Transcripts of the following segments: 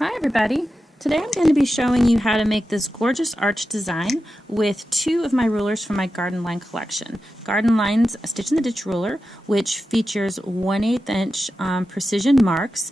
Hi everybody! Today I'm going to be showing you how to make this gorgeous arch design with two of my rulers from my Garden Line collection. Garden Line's Stitch in the Ditch ruler, which features 1/8 inch precision marks.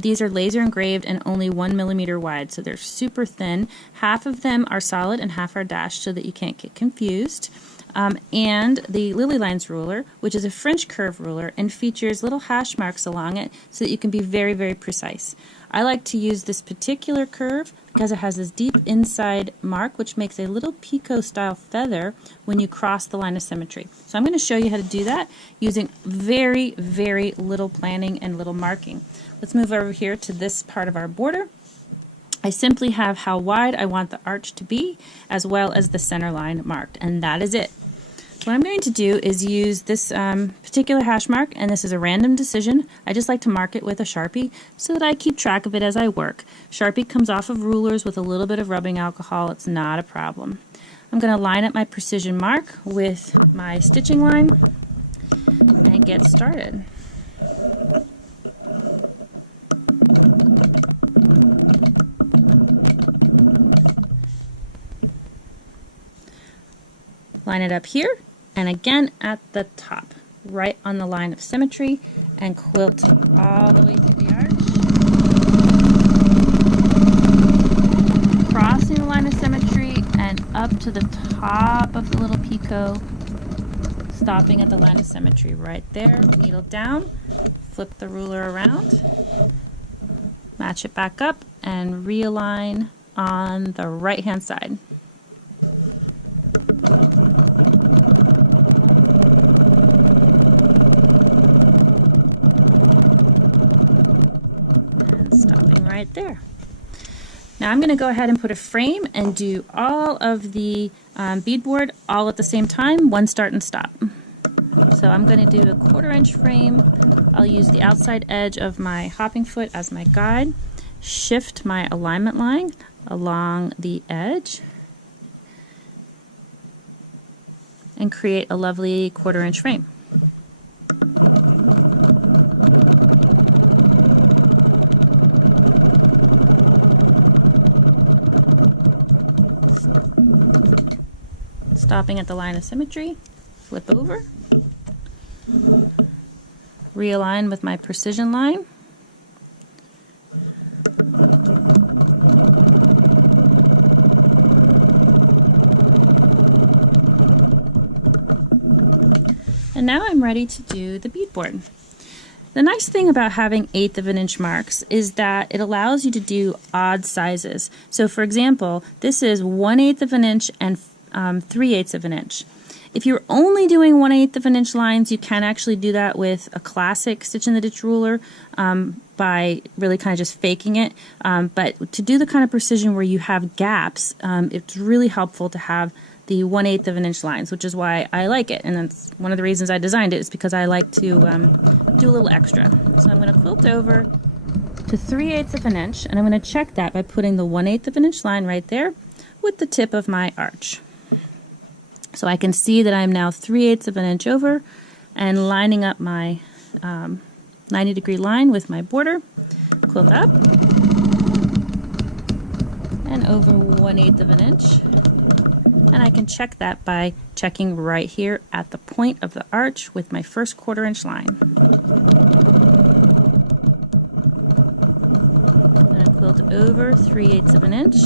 These are laser engraved and only 1 millimeter wide, so they're super thin. Half of them are solid and half are dashed so that you can't get confused. And the Lily Lines ruler, which is a French curve ruler and features little hash marks along it so that you can be very, very precise. I like to use this particular curve because it has this deep inside mark which makes a little picot style feather when you cross the line of symmetry. So I'm going to show you how to do that using very, very little planning and little marking. Let's move over here to this part of our border. I simply have how wide I want the arch to be as well as the center line marked, and that is it. What I'm going to do is use this particular hash mark, and this is a random decision. I just like to mark it with a Sharpie so that I keep track of it as I work. Sharpie comes off of rulers with a little bit of rubbing alcohol. It's not a problem. I'm going to line up my precision mark with my stitching line and get started. Line it up here and again at the top, right on the line of symmetry, and quilt all the way through the arch, crossing the line of symmetry and up to the top of the little picot, stopping at the line of symmetry right there. Needle down, flip the ruler around, match it back up, and realign on the right hand side. Stopping right there. Now I'm going to go ahead and put a frame and do all of the beadboard all at the same time, one start and stop. So I'm going to do a 1/4 inch frame. I'll use the outside edge of my hopping foot as my guide, shift my alignment line along the edge, and create a lovely 1/4 inch frame. Stopping at the line of symmetry, flip over, realign with my precision line, and now I'm ready to do the beadboard. The nice thing about having 1/8 of an inch marks is that it allows you to do odd sizes. So for example, this is 1/8 of an inch and 3/8 of an inch. If you're only doing 1/8 of an inch lines, you can actually do that with a classic Stitch in the Ditch ruler by really kind of just faking it. But to do the kind of precision where you have gaps, it's really helpful to have the 1/8 of an inch lines, which is why I like it. And that's one of the reasons I designed it, is because I like to do a little extra. So I'm going to quilt over to 3/8 of an inch, and I'm going to check that by putting the 1/8 of an inch line right there with the tip of my arch. So I can see that I'm now 3/8 of an inch over and lining up my 90-degree line with my border, quilt up and over 1/8 of an inch. And I can check that by checking right here at the point of the arch with my first 1/4 inch line. And quilt over 3/8 of an inch,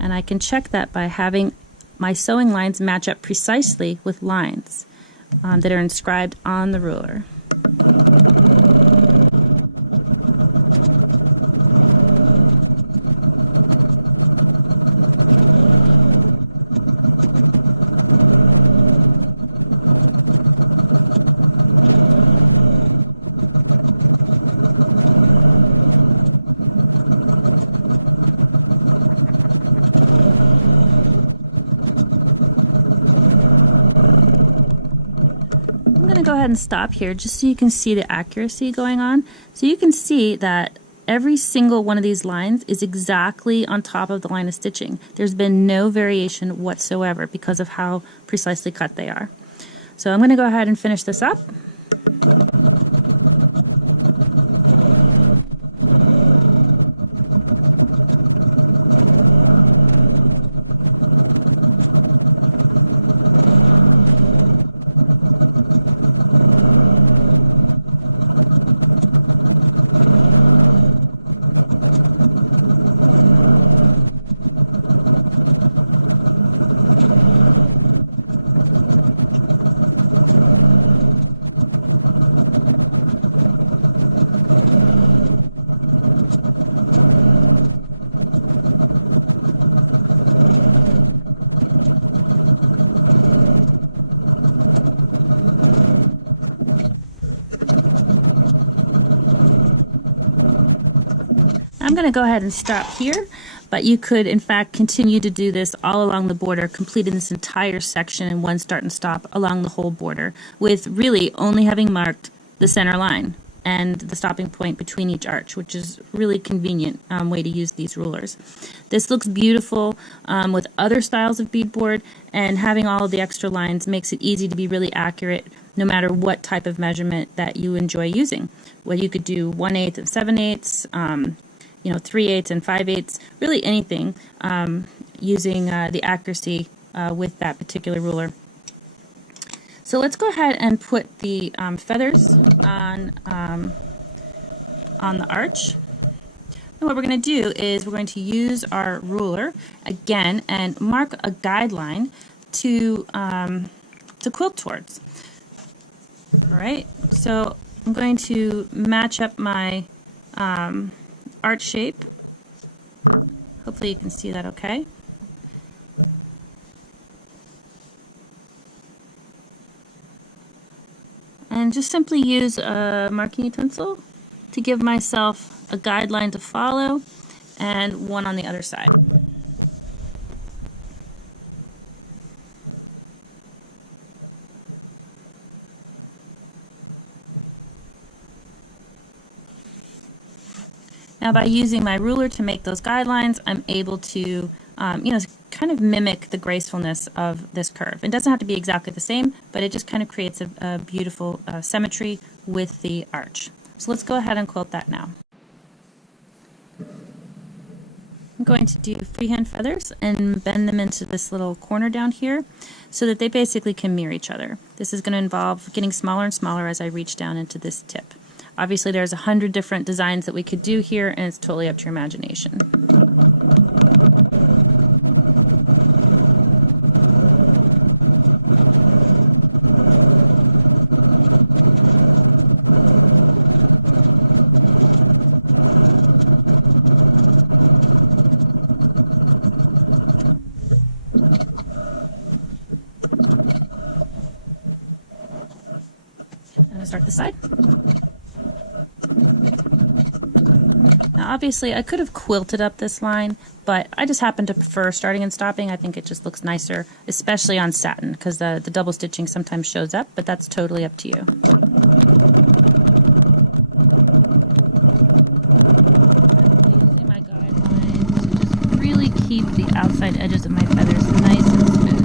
and I can check that by having my sewing lines match up precisely with lines that are inscribed on the ruler. And stop here just so you can see the accuracy going on. So you can see that every single one of these lines is exactly on top of the line of stitching. There's been no variation whatsoever because of how precisely cut they are. So I'm going to go ahead and finish this up. I'm going to go ahead and stop here, but you could in fact continue to do this all along the border, completing this entire section in one start and stop along the whole border, with really only having marked the center line and the stopping point between each arch, which is really convenient way to use these rulers. This looks beautiful with other styles of beadboard, and having all of the extra lines makes it easy to be really accurate no matter what type of measurement that you enjoy using. Well, you could do 1/8 of 7/8, 3/8 and 5/8, really anything using the accuracy with that particular ruler. So let's go ahead and put the feathers on the arch. And what we're going to do is we're going to use our ruler again and mark a guideline to quilt towards. All right, so I'm going to match up my arch shape. Hopefully you can see that okay. And just simply use a marking utensil to give myself a guideline to follow, and one on the other side. Now by using my ruler to make those guidelines, I'm able to kind of mimic the gracefulness of this curve. It doesn't have to be exactly the same, but it just kind of creates a beautiful symmetry with the arch. So let's go ahead and quilt that now. I'm going to do freehand feathers and bend them into this little corner down here so that they basically can mirror each other. This is going to involve getting smaller and smaller as I reach down into this tip. Obviously there's 100 different designs that we could do here, and it's totally up to your imagination. Start the side. Obviously, I could have quilted up this line, but I just happen to prefer starting and stopping. I think it just looks nicer, especially on satin, because the double stitching sometimes shows up, but that's totally up to you. Just really keep the outside edges of my feathers nice and smooth.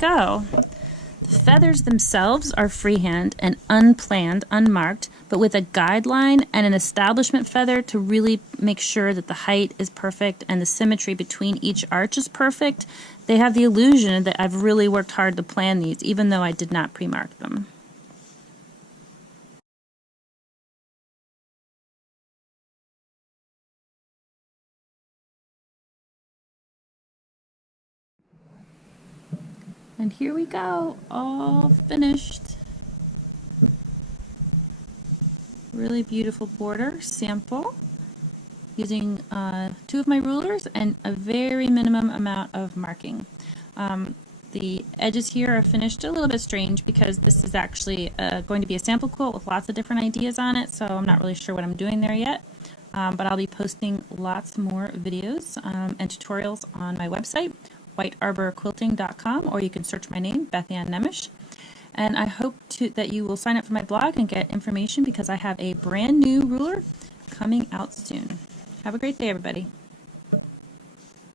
Go. The feathers themselves are freehand and unplanned, unmarked, but with a guideline and an establishment feather to really make sure that the height is perfect and the symmetry between each arch is perfect, they have the illusion that I've really worked hard to plan these, even though I did not pre-mark them. And here we go, all finished. Really beautiful border sample using 2 of my rulers and a very minimum amount of marking. The edges here are finished a little bit strange because this is actually going to be a sample quilt with lots of different ideas on it, so I'm not really sure what I'm doing there yet. But I'll be posting lots more videos and tutorials on my website, whitearborquilting.com, or you can search my name, Bethanne Nemish. And I hope that you will sign up for my blog and get information because I have a brand new ruler coming out soon. Have a great day, everybody.